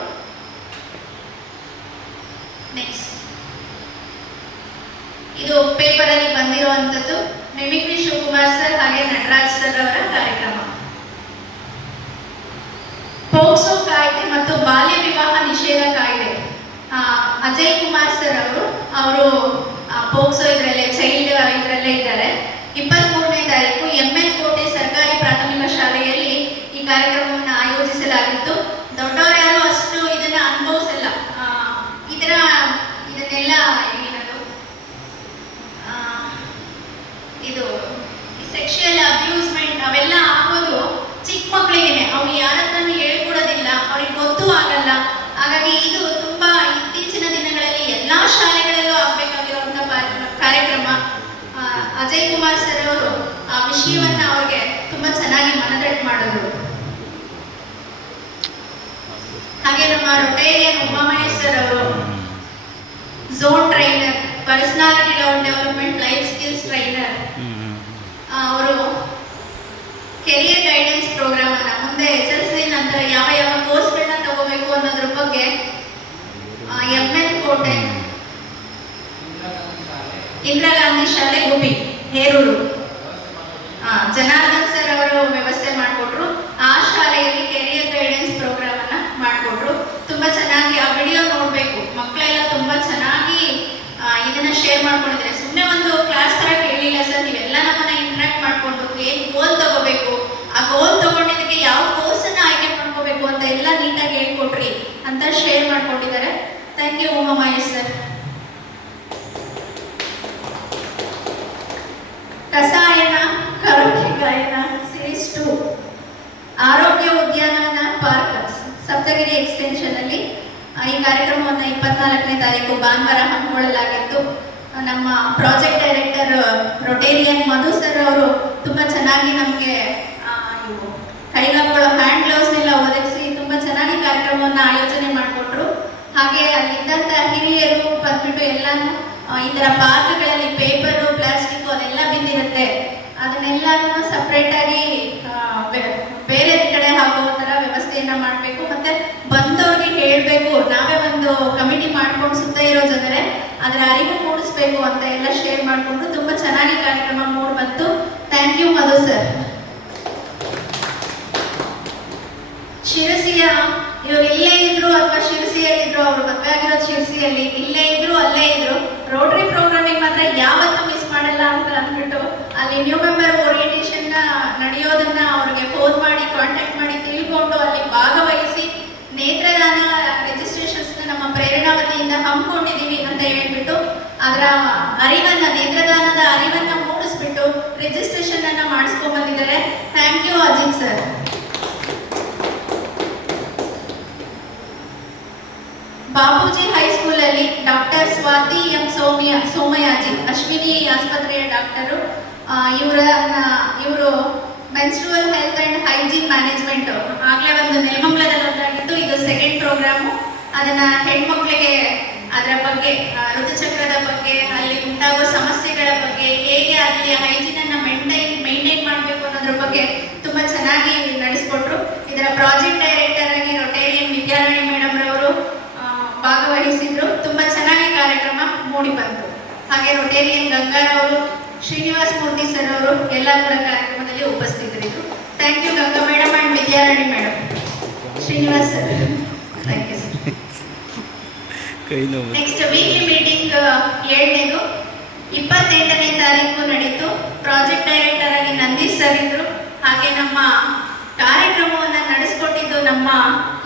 ನೆಕ್ಸ್ಟ್ ಇದು ಪೇಪರ್ ಅಲ್ಲಿ ಬಂದಿರುವಂತದ್ದು ಮಿಮಿಕ್ರಿ ಶಿವಕುಮಾರ್ ಸರ್ ಹಾಗೆ ನಟರಾಜ್ ಸರ್ ಅವರ ಕಾರ್ಯಕ್ರಮ. ಪೋಕ್ಸೋ ಕಾಯ್ದೆ ಮತ್ತು ಬಾಲ್ಯ ವಿವಾಹ ನಿಷೇಧ ಕಾಯ್ದೆ ಅಜಯ್ ಕುಮಾರ್ ಸರ್ ಅವರು ಪೋಕ್ಸೋ ಇದರಲ್ಲೇ ಚೈಲ್ಡ್ ಇದರಲ್ಲೇ ಇದ್ದಾರೆ. 23ನೇ ತಾರೀಕು ML ಕೋಟೆ ಸರ್ಕಾರಿ ಪ್ರಾಥಮಿಕ ಶಾಲೆಯಲ್ಲಿ ಈ ಕಾರ್ಯಕ್ರಮವನ್ನು ಆಯೋಜಿಸಲಾಗಿತ್ತು. ದೊಡ್ಡವರು ಯಾರು ಅಷ್ಟು ಇದನ್ನ ಅನುಭವಿಸಲ್ಲ. ಇದನ್ನೆಲ್ಲ ಏನದು ಇದು ಸೆಕ್ಷುಯಲ್ ಅಬ್ಯೂಸ್ಮೆಂಟ್ ಅವೆಲ್ಲ ಆಗೋದು ಚಿಕ್ಕ ಮಕ್ಕಳಿಗೆ. ಅವು ಯಾರತ್ರನೂ ಹೇಳ್ಕೊಡೋದಿಲ್ಲ, ಅವ್ರಿಗೆ ಗೊತ್ತೂ ಆಗಲ್ಲ. ಹಾಗಾಗಿ ಇದು ತುಂಬಾ ಇತ್ತೀಚಿನ ದಿನಗಳಲ್ಲಿ ಎಲ್ಲಾ ಶಾಲೆಗಳಲ್ಲೂ ಆಗ್ಬೇಕಾಗಿರುವಂತಹ ಕಾರ್ಯಕ್ರಮ. ಅಜಯ್ ಕುಮಾರ್ ಸರ್ ಅವರು ಆ ವಿಷಯವನ್ನ ಅವ್ರಿಗೆ ತುಂಬಾ ಚೆನ್ನಾಗಿ ಮನದಟ್ಟು ಮಾಡಿದ್ರು. ಹಾಗೆ ನಮ್ಮ ರೊಟೇರಿಯನ್ ಉಮಾಮಹೇಶ್ ಸರ್ ಅವರು zone trainer, personality development, life skills trainer. ಅವರು ಕೆರಿಯರ್ ಗೈಡೆನ್ಸ್ ಪ್ರೋಗ್ರಾಮ್ ಅನ್ನ ಮುಂದೆ SSLC ನಂತರ ಯಾವ ಕೋರ್ಸ್ಗಳನ್ನ ತಗೋಬೇಕು ಅನ್ನೋದ್ರ ಬಗ್ಗೆ ML ಕೋಟೆ ಇಂದಿರಾ ಗಾಂಧಿ ಶಾಲೆ ಗುಬ್ಬಿ ಹೇರೂರು ಜನಾರ್ದನ್ ಸರ್ ಅವರು ವ್ಯವಸ್ಥೆ ಮಾಡಿಕೊಟ್ರು. ಆ ಶಾಲೆಯಲ್ಲಿ ಕೆರಿಯರ್ ಗೈಡೆನ್ಸ್ ಪ್ರೋಗ್ರಾಮ್ ಅನ್ನ ಮಾಡಿಕೊಟ್ರು. ತುಂಬಾ ಚೆನ್ನಾಗಿ ಆ ವಿಡಿಯೋ ನೋಡ್ಬೇಕು. ಮಕ್ಕಳೆಲ್ಲ ತುಂಬಾ ಚೆನ್ನಾಗಿ ಇದನ್ನ ಶೇರ್ ಮಾಡ್ಕೊಂಡಿದ್ದಾರೆ. ಸುಮ್ಮನೆ ಒಂದು ಕ್ಲಾಸ್ ತರ ಕೇಳಿಲ್ಲ ಸರ್, ನೀವೆಲ್ಲ ನಮ್ಮನ್ನ ಇಂಟ್ರಾಕ್ಟ್ ಮಾಡ್ಕೊಂಡು ಏನ್ ಗೋಲ್ ತಗೋಬೇಕು, ಆ ಗೋಲ್ ತಗೊಂಡಿದ್ದಕ್ಕೆ ಯಾವ ಕೋರ್ಸ್ ಅನ್ನ ಆಯ್ಕೆ ಮಾಡ್ಕೋಬೇಕು ಅಂತ ಎಲ್ಲ ನೀಟಾಗಿ ಹೇಳ್ಕೊಟ್ರಿ ಅಂತ ಶೇರ್ ಮಾಡ್ಕೊಂಡಿದ್ದಾರೆ. Thank you Umamahesh sir. ಕಸಾಯನ ಕರೋಕೆ ಗಾಯನ ಸೀರೀಸ್ 2 ಆರೋಗ್ಯ ಉದ್ಯಾನವನ ಪಾರ್ಕ್ ಸಪ್ತಗಿರಿ ಎಕ್ಸ್ಟೆನ್ಷನ್ ಅಲ್ಲಿ ಈ ಕಾರ್ಯಕ್ರಮವನ್ನು 24ನೇ ತಾರೀಕು ಭಾನುವಾರ ಹಮ್ಮಿಕೊಳ್ಳಲಾಗಿತ್ತು. ನಮ್ಮ ಪ್ರಾಜೆಕ್ಟ್ ಡೈರೆಕ್ಟರ್ ರೊಟೇರಿಯನ್ ಮಧು ಸರ್ ಅವರು ತುಂಬಾ ಚೆನ್ನಾಗಿ ನಮಗೆ ಕೈಗಾಕೊಳ್ಳೋ ಹ್ಯಾಂಡ್ ಗ್ಲೌಸ್ನೆಲ್ಲ ಒದಗಿಸಿ ತುಂಬಾ ಚೆನ್ನಾಗಿ ಕಾರ್ಯಕ್ರಮವನ್ನು ಆಯೋಜನೆ ಮಾಡಿಕೊಟ್ರು. ಹಾಗೆ ಅಲ್ಲಿದ್ದಂಥ ಹಿರಿಯರು ಬಂದ್ಬಿಟ್ಟು ಎಲ್ಲಾನು ಈ ಥರ ಪಾರ್ಕ್ಗಳಲ್ಲಿ ಪೇಪರು, ಪ್ಲಾಸ್ಟಿಕ್ ಅದೆಲ್ಲ ಬಿದ್ದಿರುತ್ತೆ, ಅದನ್ನೆಲ್ಲನೂ ಸಪ್ರೇಟ್ ಆಗಿ ಬೇರೆ ಕಡೆ ಹಾಕುವ ಥರ ವ್ಯವಸ್ಥೆಯನ್ನ ಮಾಡಬೇಕು. ಮತ್ತೆ ಬಂದವ್ರಿಗೆ ಹೇಳಬೇಕು, ನಾವೇ ಒಂದು ಕಮಿಟಿ ಮಾಡ್ಕೊಂಡು ಸುತ್ತ ಇರೋ ಜನರೇ ಅದರ ಅರಿವು ಮೂಡಿಸ್ಬೇಕು ಅಂತ ಎಲ್ಲ ಶೇರ್ ಮಾಡಿಕೊಂಡು ತುಂಬಾ ಚೆನ್ನಾಗಿ ಕಾರ್ಯಕ್ರಮ ಮೂಡ್ ಬಂತು. Thank you Madhu sir. ಶಿರಸಿಯ ಇವರು ಇಲ್ಲೇ ಇದ್ರು ಅಥವಾ ಶಿರಸಿಯಲ್ಲಿದ್ರು, ಅವರು ಮದುವೆ ಆಗಿರೋದು ಶಿರಸಿಯಲ್ಲಿ, ಇಲ್ಲೇ ಇದ್ರು ಅಲ್ಲೇ ಇದ್ರು, ರೋಟರಿ ಪ್ರೋಗ್ರಾಮಿಗೆ ಮಾತ್ರ ಯಾವತ್ತೂ ಮಿಸ್ ಮಾಡಲ್ಲ ಅಂತ ಅಂದ್ಬಿಟ್ಟು ಅಲ್ಲಿ ನ್ಯೂ ಮೆಂಬರ್ ಓರಿಯೆಂಟೇಷನ್ ನಡೆಯೋದನ್ನ ಅವ್ರಿಗೆ ಫೋನ್ ಮಾಡಿ ಕಾಂಟ್ಯಾಕ್ಟ್ ಮಾಡಿ ತಿಳ್ಕೊಂಡು ಅಲ್ಲಿ ಭಾಗವಹಿಸಿ ನೇತ್ರದಾನ ರಿಜಿಸ್ಟ್ರೇಷನ್ಸ್ ನಮ್ಮ ಪ್ರೇರಣಾ ವತಿಯಿಂದ ಹಮ್ಮಿಕೊಂಡಿದ್ದೀವಿ ಅಂತ ಹೇಳ್ಬಿಟ್ಟು ಅದರ ಅರಿವನ್ನ, ನೇತ್ರದಾನದ ಅರಿವನ್ನ ಮೂಡಿಸ್ಬಿಟ್ಟು ರಿಜಿಸ್ಟ್ರೇಷನ್ ಅನ್ನ ಮಾಡಿಸ್ಕೊಂಡ್ ಬಂದಿದ್ದಾರೆ. Thank you Ajit sir. Bapuji ಹೈಸ್ಕೂಲಲ್ಲಿ ಡಾಕ್ಟರ್ ಸ್ವಾತಿ ಎಂ ಸೋಮಯಾಜಿ, ಅಶ್ವಿನಿ ಆಸ್ಪತ್ರೆಯ ಡಾಕ್ಟರು, ಇವರು menstrual health and hygiene management ಆಗಲೇ ಒಂದು ನೆಲಮಂಗಲದಲ್ಲಿ ಒಂದಾಗಿತ್ತು. ಇದು ಸೆಕೆಂಡ್ ಪ್ರೋಗ್ರಾಮು. ಅದನ್ನ ಹೆಣ್ಮಕ್ಳಿಗೆ ಅದರ ಬಗ್ಗೆ, ಋತುಚಕ್ರದ ಬಗ್ಗೆ, ಅಲ್ಲಿ ಉಂಟಾಗೋ ಸಮಸ್ಯೆಗಳ ಬಗ್ಗೆ, ಹೇಗೆ ಅಲ್ಲಿ ಹೈಜೀನ್ ಅನ್ನ ಮೇಂಟೈನ್ ಮಾಡಬೇಕು ಅನ್ನೋದ್ರ ಬಗ್ಗೆ ತುಂಬಾ ಚೆನ್ನಾಗಿ ನಡೆಸ್ಕೊಟ್ರು. ಇದರ ಪ್ರಾಜೆಕ್ಟ್ ಡೈರೆಕ್ಟರ್ ಆಗಿ ರೊಟೇರಿಯನ್ ವಿದ್ಯಾರಾಣಿ ಮೇಡಮ್ ರವರು ಭಾಗವಹಿಸಿದ್ರು. ತುಂಬಾ ಚೆನ್ನಾಗಿ ಕಾರ್ಯಕ್ರಮ ಮೂಡಿ ಬಂತು. ಹಾಗೆ ರೊಟೇರಿಯನ್ ಗಂಗಾರವರು, ಶ್ರೀನಿವಾಸ್ ಮೂರ್ತಿ ಸರ್ ಅವರು ಎಲ್ಲ ಕೂಡ ಕಾರ್ಯಕ್ರಮದಲ್ಲಿ ಉಪಸ್ಥಿತರಿದ್ದರು. Thank you Ganga madam and Vidyarani madam. Srinivas sir, thank you sir. Next weekly meeting 7ನೇದು 28ನೇ ತಾರೀಕು ನಡೀತು. ಪ್ರಾಜೆಕ್ಟ್ ಡೈರೆಕ್ಟರ್ ಆಗಿ ನಂದೀಶ್ ಸರ್ ಇದ್ರು. ಹಾಗೆ ನಮ್ಮ ಕಾರ್ಯಕ್ರಮವನ್ನು ನಡೆಸ್ಕೊಟ್ಟಿದ್ದು ನಮ್ಮ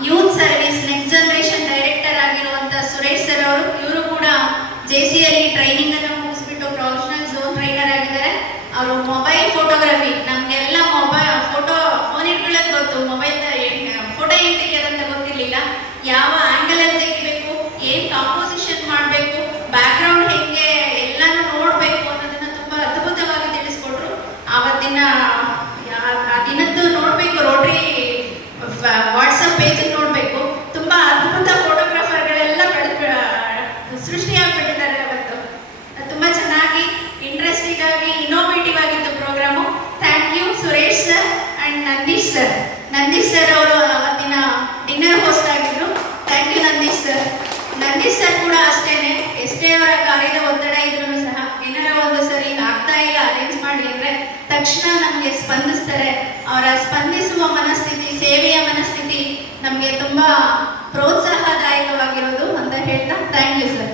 youth service next generation director ಆಗಿರುವಂತ ಸುರೇಶ್ ಸರ್ ಅವರು. ಇವರು ಕೂಡ JCಯಲ್ಲಿ ಟ್ರೈನಿಂಗ್ ಅನ್ನು ಮುಗಿಸ್ಬಿಟ್ಟು ಪ್ರೊಫೆಷನಲ್ ಝೋನ್ ಟ್ರೈನರ್ ಆಗಿದ್ದಾರೆ. ಅವರು ಮೊಬೈಲ್ ಫೋಟೋಗ್ರಫಿ, ನಮ್ಗೆಲ್ಲ ಫೋನ್ ಇಟ್ಕೊಳ್ಳೋದು ಗೊತ್ತು, ಮೊಬೈಲ್ ಫೋಟೋ ಹೆಂಗ್ ತೆಗಿಯೋದಂತ ಗೊತ್ತಿರ್ಲಿಲ್ಲ. ಯಾವ ಆಂಗಲ್ ಅಲ್ಲಿ ತೆಗಿಬೇಕು, ಏನ್ ಕಾಂಪೋಸಿಷನ್ ಮಾಡಬೇಕು, ಬ್ಯಾಕ್ ಗ್ರೌಂಡ್ ಹೆಂಗೆ ಎಲ್ಲಾನು ನೋಡ್ಬೇಕು ಅನ್ನೋದನ್ನ ತುಂಬಾ ಅದ್ಭುತವಾಗಿ ತಿಳಿಸ್ಕೊಟ್ರು. ಆವತ್ತಿನ ದಿನದ್ದು ನೋಡ್ಬೇಕು, ರೋಟರಿ ವಾಟ್ಸಪ್ ಪೇಜ್ ನೋಡ್ಬೇಕು. ತುಂಬಾ ಅದ್ಭುತ ಫೋಟೋಗ್ರಾಫರ್ಗಳೆಲ್ಲ ಸೃಷ್ಟಿಯಾಗ್ಬಿಟ್ಟಿದ್ದಾರೆ ಅವತ್ತು. ತುಂಬಾ ಚೆನ್ನಾಗಿ ಇಂಟ್ರೆಸ್ಟಿಂಗ್ ಆಗಿ ಇನ್ನೋವೇಟಿವ್ ಆಗಿತ್ತು programme. Thank you Suresh sir and Nandeesh sir. Nandeesh sir ಅವರು ಅವತ್ತಿನ ಡಿನ್ನರ್ ಹೋಸ್ಟ್ ಆಗಿದ್ರು. Thank you Nandeesh sir. Nandeesh sir ಕೂಡ ಅಷ್ಟೇನೆ, ಎಷ್ಟೇ ಅವರ ಕಾರ್ಯದ ಒತ್ತಡ ಇದ್ರೂ ಸಹ ಏನಾರ ಒಂದು ಸರಿ ಆಗ್ತಾ ಇಲ್ಲ ಅರೇಂಜ್ ಮಾಡಿ ಅಂದ್ರೆ ತಕ್ಷಣ ನಮಗೆ ಸ್ಪಂದಿಸ್ತಾರೆ. ಅವರ ಸ್ಪಂದಿಸುವ ಮನಸ್ಥಿತಿ, ಸೇವೆಯ ಮನಸ್ಥಿತಿ ನಮಗೆ ತುಂಬಾ ಪ್ರೋತ್ಸಾಹದಾಯಕವಾಗಿರೋದು ಅಂತ ಹೇಳ್ತಾ ಥ್ಯಾಂಕ್ ಯು ಸರ್.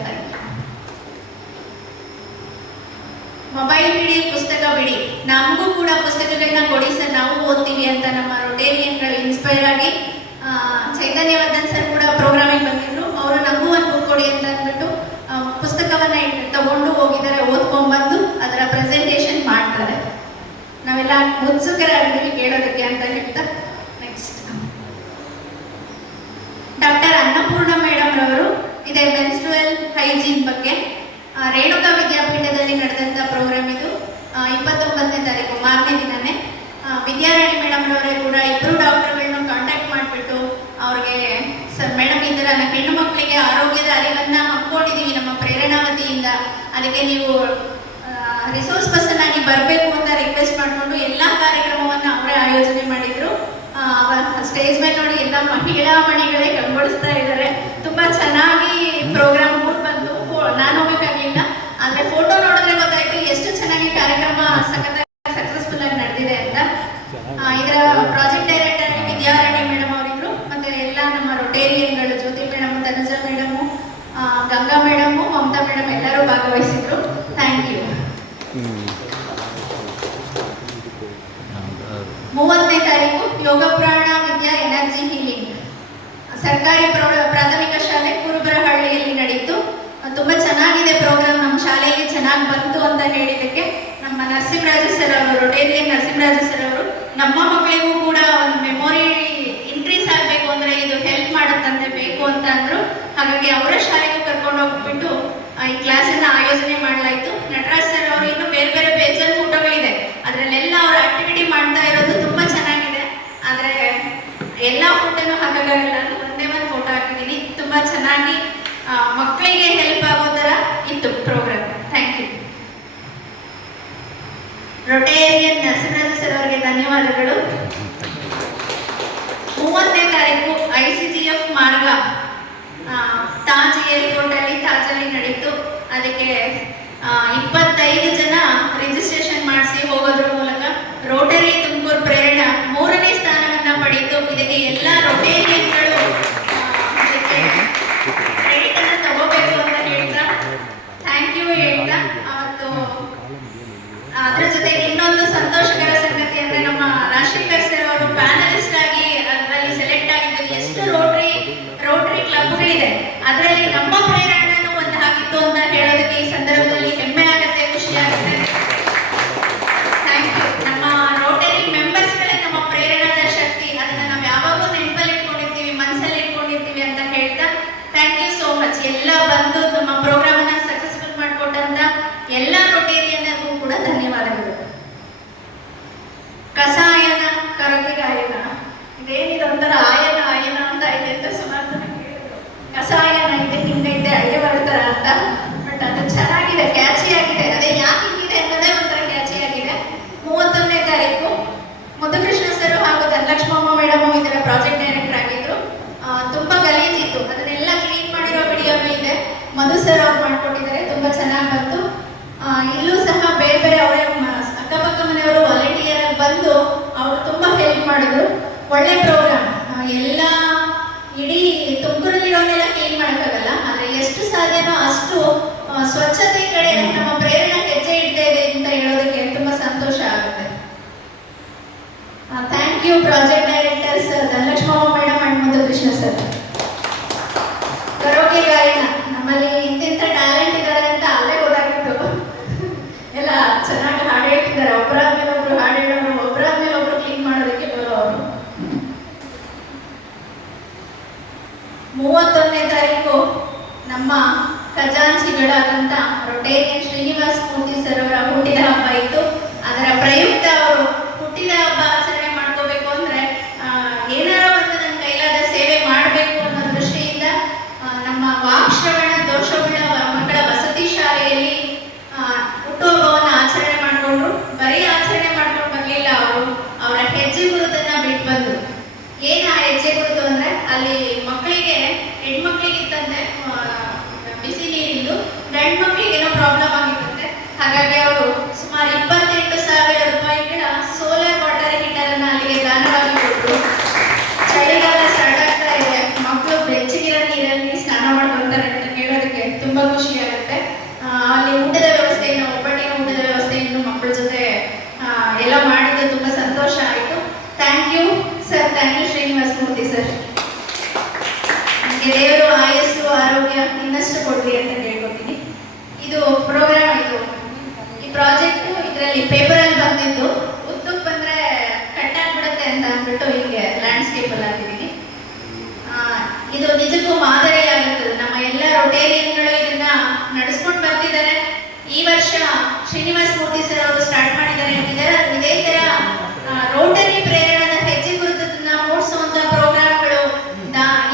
ಮೊಬೈಲ್ ಬಿಡಿ, ಪುಸ್ತಕ ಬಿಡಿ, ನಮಗೂ ಕೂಡ ಪುಸ್ತಕಗಳನ್ನ ಕೊಡಿ ಸರ್, ನಾವು ಓದ್ತೀವಿ ಅಂತ ನಮ್ಮ ರೊಟೇರಿಯನ್ಗಳು ಇನ್ಸ್ಪೈರ್ ಆಗಿ ಚೈತನ್ಯವರ್ಧನ್ ಸರ್ ಕೂಡ ಪ್ರೋಗ್ರಾಮಿಗೆ ಬಂದಿದ್ರು. ಅವರು ನಮಗೂ ಒಂದು ಬುಕ್ ಕೊಡಿ ಅಂತ ಅಂದ್ಬಿಟ್ಟು ಪುಸ್ತಕವನ್ನ ತಗೊಂಡು ಹೋಗಿದ್ದಾರೆ. ಓದ್ಕೊಂಡ್ಬಂದು ಅದರ ಪ್ರೆಸೆಂಟೇಷನ್ ಮಾಡ್ತಾರೆ. ನಾವೆಲ್ಲ ಉತ್ಸುಕರಾಗಿದ್ದೀವಿ ಕೇಳೋದಕ್ಕೆ ಅಂತ ಹೇಳ್ತಾ ನೆಕ್ಸ್ಟ್ ಡಾಕ್ಟರ್ ಅನ್ನಪೂರ್ಣ ಮೇಡಮ್ ರವರು ಇದೆ ಮೆನ್ಸ್ಟ್ರುವಲ್ ಹೈಜೀನ್ ಬಗ್ಗೆ. ರೇಣುಕಾ ವಿದ್ಯಾಪೀಠದಲ್ಲಿ ನಡೆದಂಥ ಪ್ರೋಗ್ರಾಮ್ ಇದು. 29ನೇ ತಾರೀಕು ಮಾರನೇ ದಿನನೇ ವಿದ್ಯಾರಾಣಿ ಮೇಡಮ್ ರವರೇ ಕೂಡ ಇಬ್ಬರು ಡಾಕ್ಟರ್ಗಳನ್ನ ಕಾಂಟ್ಯಾಕ್ಟ್ ಮಾಡಿಬಿಟ್ಟು ಅವ್ರಿಗೆ ಸರ್ ಮೇಡಮ್ ಈ ಥರ ಹೆಣ್ಣು ಮಕ್ಕಳಿಗೆ ಆರೋಗ್ಯದ ಅರಿವನ್ನು ಹಮ್ಮಿಕೊಂಡಿದ್ದೀವಿ ನಮ್ಮ ಪ್ರೇರಣಾವತಿಯಿಂದ, ಅದಕ್ಕೆ ನೀವು ರಿಸೋರ್ಸ್ ಪರ್ಸನ್ ಆಗಿ ಬರಬೇಕು ಅಂತ ರಿಕ್ವೆಸ್ಟ್ ಮಾಡಿಕೊಂಡು ಎಲ್ಲ ಕಾರ್ಯಕ್ರಮವನ್ನು ಅವರೇ ಆಯೋಜನೆ ಮಾಡಿದ್ರು. ಸ್ಟೇಜ್ ಮೇಲೆ ನೋಡಿ ಎಲ್ಲ ಮಹಿಳಾ ಮಣಿಗಳೇ ಕಂಗೊಳಿಸ್ತಾ ಇದ್ದಾರೆ. ತುಂಬಾ ಚೆನ್ನಾಗಿ ಪ್ರೋಗ್ರಾಮ್ ಮೂಡ್ ಬಂತು. ನಾನು ಹೋಗಬೇಕಾಗಿಲ್ಲ, ಆದ್ರೆ ಫೋಟೋ ನೋಡಿದ್ರೆ ಗೊತ್ತಾಯ್ತು ಎಷ್ಟು ಚೆನ್ನಾಗಿ ಕಾರ್ಯಕ್ರಮ ಸಕ್ಸಸ್ಫುಲ್ ಆಗಿ ನಡೆದಿದೆ ಅಂತ. ಇದರ ಪ್ರಾಜೆಕ್ಟ್ ಡೈರೆಕ್ಟರ್ ವಿದ್ಯಾರಾಣಿ ಮೇಡಮ್ ಅವರಿದ್ರು. ಮತ್ತೆ ಎಲ್ಲ ನಮ್ಮ ರೊಟೇರಿಯನ್ಗಳು Jyoti madam, Tanuja madam, Ganga madam, Mamata madam ಎಲ್ಲರೂ ಭಾಗವಹಿಸಿದ್ರು. Thank you. 30ನೇ ತಾರೀಕು ಯೋಗ ಪ್ರಾಣ ವಿದ್ಯಾ ಎನರ್ಜಿ ಹೀಲಿಂಗ್ ಸರ್ಕಾರಿ ಪ್ರಾಥಮಿಕ ಶಾಲೆ ಕುರುಬರಹಳ್ಳಿಯಲ್ಲಿ ನಡೀತು. ತುಂಬಾ ಚೆನ್ನಾಗಿದೆ ಪ್ರೋಗ್ರಾಮ್. ನಮ್ಮ ಶಾಲೆಯಲ್ಲಿ ಚೆನ್ನಾಗಿ ಬಂತು ಅಂತ ಹೇಳಿದಕ್ಕೆ ನಮ್ಮ ನರಸಿಂಹರಾಜ ಸರ್ ಅವರು, ರೊಟೇರಿಯನ್ ನರಸಿಂಹರಾಜ ಸರ್ ಅವರು, ನಮ್ಮ ಮಕ್ಕಳಿಗೂ ಕೂಡ ಒಂದು ಮೆಮೊರಿ ಇನ್ಕ್ರೀಸ್ ಆಗಬೇಕು ಅಂದ್ರೆ ಇದು ಹೆಲ್ಪ್ ಮಾಡುತ್ತಂತೆ, ಬೇಕು ಅಂತ ಅಂದ್ರು. ಹಾಗಾಗಿ ಅವರ ಶಾಲೆಗೂ ಕರ್ಕೊಂಡು ಹೋಗ್ಬಿಟ್ಟು ಈ ಕ್ಲಾಸನ್ನ ಆಯೋಜನೆ ಮಾಡಲಾಯಿತು. ನಟರಾಜ್ ಸರ್ ಅವರು ಇನ್ನು ಬೇರೆ ಬೇರೆ ಪೇಜಲ್ಲಿ ಫೋಟೋಗಳಿದೆ, ಅದರಲ್ಲೆಲ್ಲ ಅವ್ರ ಆಕ್ಟಿವಿಟಿ ಮಾಡ್ತಾ ಇರೋದು ತುಂಬಾ ಚೆನ್ನಾಗಿದೆ. ಆದ್ರೆ ಎಲ್ಲ ಫೋಟೋನು ಹಾಗಾಗಲ್ಲ, ಒಂದೇ ಒಂದು ಫೋಟೋ ಹಾಕಿದ್ದೀನಿ. ತುಂಬಾ ಚೆನ್ನಾಗಿ ಮಕ್ಕಳಿಗೆ ಹೆಲ್ಪ್ ಆಗೋ ಥರ ಇತ್ತು programme. Thank you. Rotarian Narasimharaja sir ಅವರಿಗೆ ಧನ್ಯವಾದಗಳು. 30ನೇ ತಾರೀಕು ICGF ಮಾರ್ಗ ತಾಜ್ ಏರ್ಪೋರ್ಟ್ ಅಲ್ಲಿ ತಾಜಲ್ಲಿ ನಡೀತು. ಅದಕ್ಕೆ 25 ಜನ ರಿಜಿಸ್ಟ್ರೇಷನ್ ಮಾಡಿಸಿ ಹೋಗೋದ್ರ ಮೂಲಕ ರೋಟರಿ ತುಮಕೂರು ಪ್ರೇರಣಾ 3ನೇ ಸ್ಥಾನವನ್ನ ಪಡೆಯಿತು. ಇದಕ್ಕೆ ಎಲ್ಲ ರೊಟೇರಿಯನ್ಗಳು ಕ್ರೆಡಿಟ್ ಅನ್ನ ತಗೋಬೇಕು ಅಂತ ಹೇಳ್ತಾ ಥ್ಯಾಂಕ್ ಯು ಹೇಳ್ತಾ ಅವತ್ತು ಅದ್ರ ಜೊತೆಗೆ ಇನ್ನೊಂದು ಸಂತೋಷಕರ ಸಂಗತಿ ಅಂದ್ರೆ ನಮ್ಮ ರಾಜಶೇಖರ್ ಸರ್ ಅವರು ಪ್ಯಾನಲಿಸ್ಟ್ ಆಗಿ ಅದರಲ್ಲಿ ಸೆಲೆಕ್ಟ್ ಆಗಿದ್ದು. ಎಷ್ಟು ರೋಟರಿ ಕ್ಲಬ್ಗಳಿದೆ, ಅದರಲ್ಲಿ ನಮ್ಮ ಪ್ರೇರಣೆನೂ ಒಂದು ಆಗಿತ್ತು ಅಂತ ಹೇಳೋದಕ್ಕೆ ಈ ಸಂದರ್ಭ ಥ್ಯಾಂಕ್ ಯು ಸೋ ಮಚ್. ಎಲ್ಲ ಬಂದು ನಮ್ಮ ಪ್ರೋಗ್ರಾಮ್ ಅನ್ನ ಸಕ್ಸಸ್ಫುಲ್ ಮಾಡಿಕೊಟ್ಟಂತ ಎಲ್ಲ ರೊಟೇರಿಯನ್ನರಿಗೂ ಕೂಡ ಧನ್ಯವಾದಗಳು. ಕಸಾಯನ ಕರಗಿ ಗಾಯನ ಇದೇನಿದೆ ಒಂಥರ ಆಯನ ಆಯನ ಅಂತ ಇದೆ ಅಂತ ಸುಮಾರು ಜನ ಕೇಳಿದ್ರು. ಕಸಾಯನ ಇದೆ ಹಿಂಗೈತೆ ಅಡಿಗೆ ಬರ್ತಾರ ಅಂತ, ಬಟ್ ಅದು ಚೆನ್ನಾಗಿದೆ, ಕ್ಯಾಚಿ ಆಗಿದೆ. ಅದೇ ಯಾಕೆ ಹಿಂಗಿದೆ ಅನ್ನೋದೇ ಒಂಥರ ಕ್ಯಾಚಿ ಆಗಿದೆ. 31ನೇ ತಾರೀಕು ಮುದ್ದುಕೃಷ್ಣ ಸರ್ ಹಾಗೂ ಧನಲಕ್ಷ್ಮಮ್ಮ ಮೇಡಮ್ ಇದರ ಪ್ರಾಜೆಕ್ಟ್ ಡೈರೆಕ್ಟರ್ ಆಗಿದ್ರು. ತುಂಬಾ ಗಲೀಜಿತ್ತು, ಅದನ್ನೆಲ್ಲ ಕ್ಲೀನ್ ಮಾಡಿರೋ ವಿಡಿಯೋನು ಇದೆ. ಮಧು ಸರ್ ಅವ್ರು ಮಾಡ್ಕೊಟ್ಟಿದ್ದಾರೆ, ತುಂಬಾ ಚೆನ್ನಾಗಿ ಬಂತು. ಇಲ್ಲೂ ಸಹ ಬೇರೆ ಬೇರೆ ಅವರೇ ಅಕ್ಕಪಕ್ಕ ಮನೆಯವರು ವಾಲಂಟಿಯರ್ ಆಗಿ ಬಂದು ಅವರು ತುಂಬಾ ಹೆಲ್ಪ್ ಮಾಡಿದ್ರು. ಒಳ್ಳೆ ಪ್ರೋಗ್ರಾಮ್. ಎಲ್ಲ ಇಡೀ ತುಮಕೂರಲ್ಲಿರೋನೆಲ್ಲ ಕ್ಲೀನ್ ಮಾಡೋಕ್ಕಾಗಲ್ಲ, ಆದ್ರೆ ಎಷ್ಟು ಸಾಧ್ಯನೋ ಅಷ್ಟು ಸ್ವಚ್ಛತೆ ಕಡೆ ನಮ್ಮ ಪ್ರೇರಣೆ ಹೆಜ್ಜೆ ಇಡ್ತಾ ಇದೆ ಅಂತ ಹೇಳೋದಕ್ಕೆ ತುಂಬಾ ಸಂತೋಷ ಆಗುತ್ತೆ. Thank you project directors Dhanalakshmamma madam and Muddukrishna sir. Karaoke ಗಾಯನ ನಮ್ಮಲ್ಲಿ ಇಂತಿಂತ ಟ್ಯಾಲೆಂಟ್ ಇದ್ದಾರೆ ಅಂತ ಅಲ್ಲೇ ಗೊತ್ತಾಗಿತ್ತು. ಎಲ್ಲ ಚೆನ್ನಾಗಿ ಹಾಡು ಹೇಳ್ತಿದ್ದಾರೆ, ಒಬ್ಬರಾದ್ಮೇಲೆ ಒಬ್ರು ಹಾಡು ಹೇಳೋರು, ಒಬ್ಬರಾದ್ಮೇಲೆ ಒಬ್ರು ಕ್ಲೀನ್ ಮಾಡೋದಕ್ಕೆ ಬರೋರು. 31ನೇ ತಾರೀಕು ನಮ್ಮ ಖಜಾಂಚಿಗಳಾದಂಥ ರೊಟೇರಿಯನ್ ಶ್ರೀನಿವಾಸ್ ಮೂರ್ತಿ ಸರ್ ಅವರ ಹುಟ್ಟಿದ ಹಬ್ಬ ಇತ್ತು. ಅದರ ಪ್ರಯುಕ್ತ ಅವರು ಹುಟ್ಟಿದ ಹಬ್ಬ ಆಚರಣೆ ಮಾಡ್ಕೋಬೇಕು ಅಂದ್ರೆ ಏನಾರ ಒಂದು ನನ್ನ ಕೈಲಾದ ಸೇವೆ ಮಾಡಬೇಕು ಅನ್ನೋ ದೃಷ್ಟಿಯಿಂದ ನಮ್ಮ ವಾಕ್ಶ್ರವಣ ದೋಷವುಳ್ಳ ಮಕ್ಕಳ ವಸತಿ ಶಾಲೆಯಲ್ಲಿ ಹುಟ್ಟುಹಬ್ಬವನ್ನು ಆಚರಣೆ ಮಾಡಿಕೊಂಡ್ರು. ಬರೀ ಆಚರಣೆ ಮಾಡ್ಕೊಂಡು ಬರಲಿಲ್ಲ, ಅವರು ಅವರ ಹೆಜ್ಜೆ ಗುರುತನ್ನ ಬಿಟ್ಟು ಬಂದ್ರು. ಏನ ಹೆಜ್ಜೆ ಗುರುತು ಅಂದ್ರೆ ಅಲ್ಲಿ ಮಕ್ಕಳಿಗೆ, ಹೆಣ್ಮಕ್ಳಿಗೆ ಇತ್ತಂತೆ ಬಿಸಿ ನೀರಿಂದು, ಗಂಡು ಮಕ್ಕಳಿಗೆ ಏನೋ ಪ್ರಾಬ್ಲಮ್ ಆಗಿತ್ತಂತೆ. ಹಾಗಾಗಿ ಅವರು ಸುಮಾರು 28,000 ರೂಪಾಯಿಗಳ ಸೋಲಾರ್ ವಾಟರ್ ಹೀಟರ್ ಅನ್ನ ಅಲ್ಲಿಗೆ ದಾನವಾಗಿ ಕೊಟ್ಟರು. ಚಳಿಗಾಲ ಸ್ಟಾರ್ಟ್ ಆಗ್ತಾ ಇದೆ, ಮಕ್ಕಳು ಬೆಚ್ಚಗಿರೋ ನೀರಲ್ಲಿ ಸ್ನಾನ ಮಾಡ್ಕೊಂತಾರೆ ಅಂತ ಕೇಳೋದಕ್ಕೆ ತುಂಬಾ ಖುಷಿ ಆಗುತ್ತೆ. ಅಲ್ಲಿ ಊಟದ ವ್ಯವಸ್ಥೆಯನ್ನು, ಒಬ್ಬಟ್ಟಿನ ಊಟದ ವ್ಯವಸ್ಥೆಯನ್ನು ಮಕ್ಕಳ ಜೊತೆ ಎಲ್ಲ ಮಾಡಿದ್ದು ತುಂಬಾ ಸಂತೋಷ ಆಯಿತು. Thank you sir, thank you Srinivas Murthy sir. ನಿಮಗೆ ದೇವರು ಆಯಸ್ಸು ಆರೋಗ್ಯ ಇನ್ನಷ್ಟು ಕೊಡ್ಲಿ ಅಂತ ಕೇಳ್ಕೊತೀನಿ. ಇದು ಪ್ರೋಗ್ರಾಮ್, ಈ ಪ್ರಾಜೆಕ್ಟ್ ಇದರಲ್ಲಿ ಪೇಪರಲ್ಲಿ ಬಂದಿದ್ದು, ಉದ್ದಕ್ಕೆ ಬಂದ್ರೆ ಕಟ್ಟಾಗ್ಬಿಡುತ್ತೆ ಅಂತ ಅಂದ್ಬಿಟ್ಟು ಹೀಗೆ ಲ್ಯಾಂಡ್ಸ್ಕೇಪ್ ಅಲ್ಲಿ ಹಾಕಿದ್ದೀನಿ. ಇದು ನಿಜಕ್ಕೂ ಮಾದರಿಯಾಗುತ್ತದೆ. ನಮ್ಮ ಎಲ್ಲ ರೊಟೇರಿಯನ್ಗಳು ಇದನ್ನ ನಡೆಸ್ಕೊಂಡು ಬರ್ತಿದ್ದಾರೆ. ಈ ವರ್ಷ ಶ್ರೀನಿವಾಸ್ ಮೂರ್ತಿ ಸರ್ ಅವರು ಸ್ಟಾರ್ಟ್ ಮಾಡಿದ್ದಾರೆ. ಇದೇ ತರ ರೋಟರಿ ಪ್ರೇರಣದ ಹೆಜ್ಜೆ ಗುರುತನ್ನ ಮೂಡಿಸುವಂತ ಪ್ರೋಗ್ರಾಮ್ಗಳು,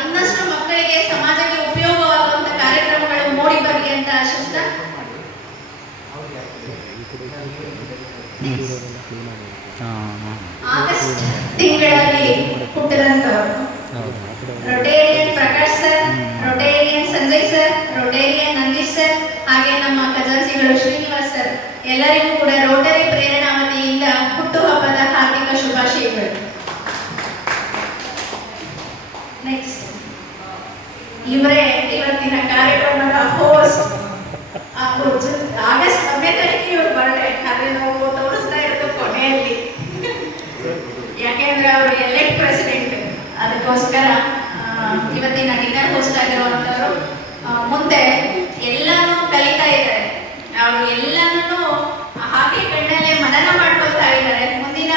ಇನ್ನಷ್ಟು ಮಕ್ಕಳಿಗೆ ಸಮಾಜಕ್ಕೆ ಉಪಯೋಗವಾಗುವಂತ ಕಾರ್ಯಕ್ರಮಗಳು ಮೂಡಿ ಬರಲಿ ಅಂತ ಆಶಿಸ್ತಾ, ಆಗಸ್ಟ್ ತಿಂಗಳಲ್ಲಿ ಹುಟ್ಟಿದಂತವರು rotarian Prakash sir, rotarian Sanjay sir, rotarian Nandish sir, ಹಾಗೆ ನಮ್ಮ ಖಜಾಂಚಿಗಳು ಶ್ರೀನಿವಾಸ್ ಸರ್, ಎಲ್ಲರಿಗೂ ಕೂಡ ರೋಟರಿ ಪ್ರೇರಣಾ ವತಿಯಿಂದ ಹುಟ್ಟುಹಬ್ಬದ ಹಾರ್ದಿಕ ಶುಭಾಶಯಗಳು. ನೆಕ್ಸ್ಟ್ ಇವರೇ ಇವತ್ತಿನ ಕಾರ್ಯಕ್ರಮದ ಹೋಸ್ಟ್. ಆಗಸ್ಟ್ 1ನೇ ತಾರೀಕಿಗೆ ಇವ್ರ ಬರ್ಡೇ, ಆದ್ರೆ ನಾವು ತೋರಿಸ್ತಾ ಇರೋದು ಕೊನೆಯಲ್ಲಿ, ಯಾಕೆಂದ್ರೆ ಅವರು ಎಲೆಕ್ಟ್ ಪ್ರೆಸಿಡೆಂಟ್. ಅದಕ್ಕೋಸ್ಕರ ಇವತ್ತಿನ ಡಿನ್ನರ್ ಹೋಸ್ಟ್ ಆಗಿರುವಂತವರು ಮುಂದೆ ಎಲ್ಲಾನು ಕಲಿತಾ ಇದ್ದಾರೆ. ಅವರು ಎಲ್ಲಾನು ಹಾಗೆ ಕಣ್ಣಲ್ಲೇ ಮನನ ಮಾಡ್ಕೊಳ್ತಾ ಇದ್ದಾರೆ. ಮುಂದಿನ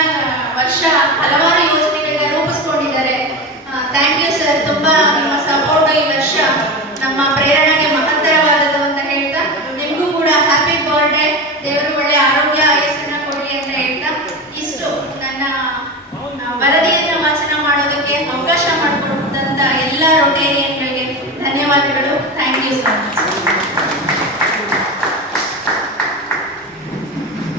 ವರ್ಷ ಹಲವಾರು ಯೋಜನೆಗಳನ್ನ ರೂಪಿಸ್ಕೊಂಡಿದ್ದಾರೆ. ಥ್ಯಾಂಕ್ ಯು ಸರ್, ತುಂಬಾ ನಿಮ್ಮ ಸಪೋರ್ಟ್ ಈ ವರ್ಷ ನಮ್ಮ ಪ್ರೇರಣೆಗೆ ಮಹತ್ತರವಾದದ್ದು ಅಂತ ಹೇಳ್ತಾ, ನಿಮಗೂ ಕೂಡ ಹ್ಯಾಪಿ ಬರ್ಡೇ, ದೇವರು ಒಳ್ಳೆ ಆರೋಗ್ಯ ಆಯಸ್ಸನ್ನ ಕೊಡಲಿ ಅಂತ ಹೇಳ್ತಾ, ಇಷ್ಟು ನನ್ನ ವರದಿಯನ್ನ ವಾಚನ ಮಾಡೋದಕ್ಕೆ ಅವಕಾಶ ಮಾಡಿಕೊಟ್ಟಂತ ಎಲ್ಲ ರೊಟೇರಿಯನ್ಗಳಿಗೆ ಧನ್ಯವಾದಗಳು. Thank you so much.